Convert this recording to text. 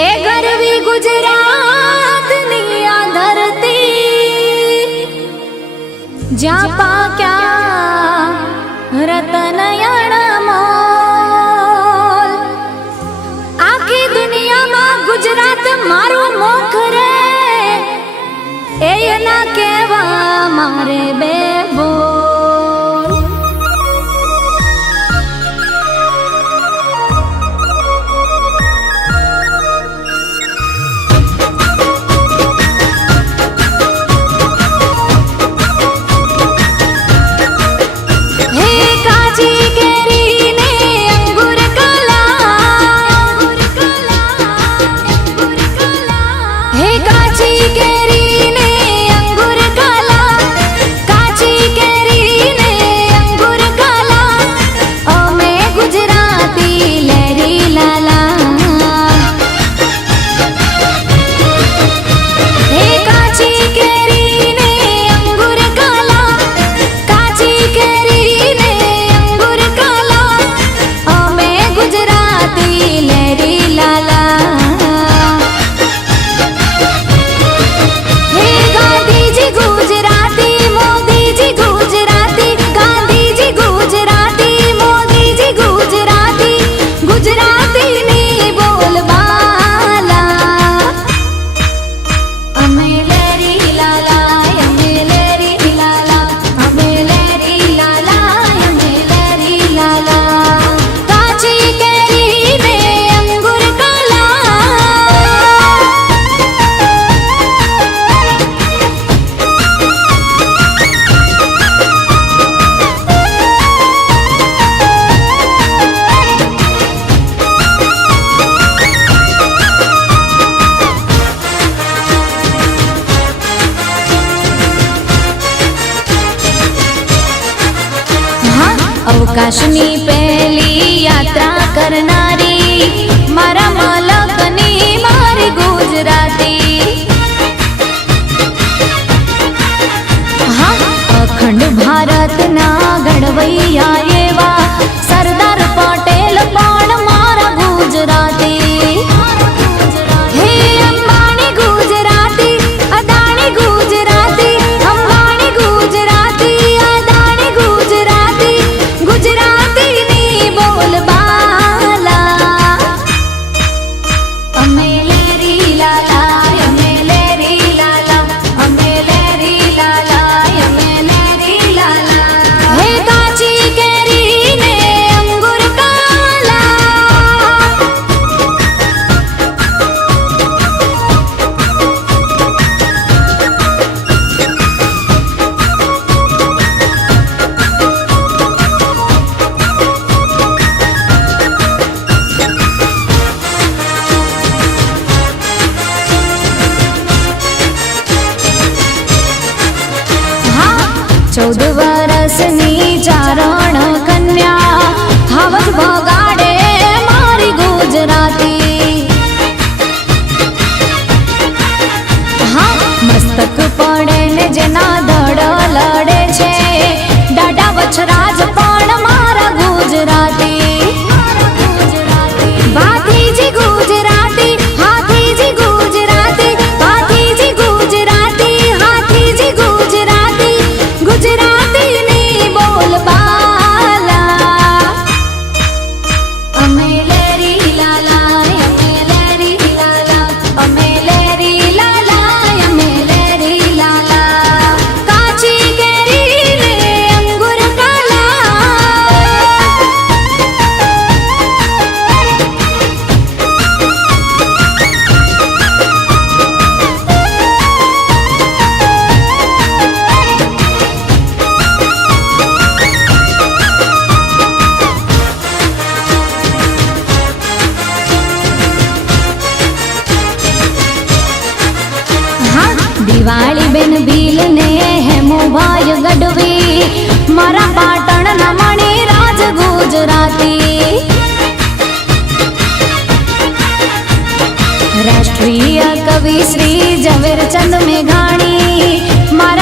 ए गरवी गुजरात नी आ धरती ज्या पाक्या रतन अणमोल आखी दुनिया में गुजरात मारू मुख रे ए ना केवा मारे बेबो अवकाशनी पहली यात्रा करनारी मारा मलकनी मारी गुजराती हाँ अखंड भारत ना घड़वैया एवा सरदार पटेल पण मारा गुजराती हे अंबानी गुजराती अदानी गुजराती अंबानी गुजराती अदानी गुजराती गुजराती नी बोल बाला अमेलेरी लाला अमेलेरी लाला अमेलेरी लाला अमेलेरी लाला हे काची केरी ने अंगूर काला चौदह वर्षनी चारण कन्या हवज भगाड़े मारी गुजराती हाँ मस्तक पड़े ने जेना धड़ लड़े छे डाडा वछराज पण मारा गुजराती भातीजी गुजराती हाथीजी गुजराती भातीजी गुजराती हाथीजी गुजराती गुजराती नी बोल बाला अमेलेरी लाला अमेलेरी लाला अमेलेरी लाला अमेलेरी लाला काची केरी ने अंगूर काला दिवाली बेन भील ने हेमो भाई गढ़वी मारा पाटण ना मणि राज गुजराती राष्ट्रीय कवि श्री झवेरचंद मेघाणी मारा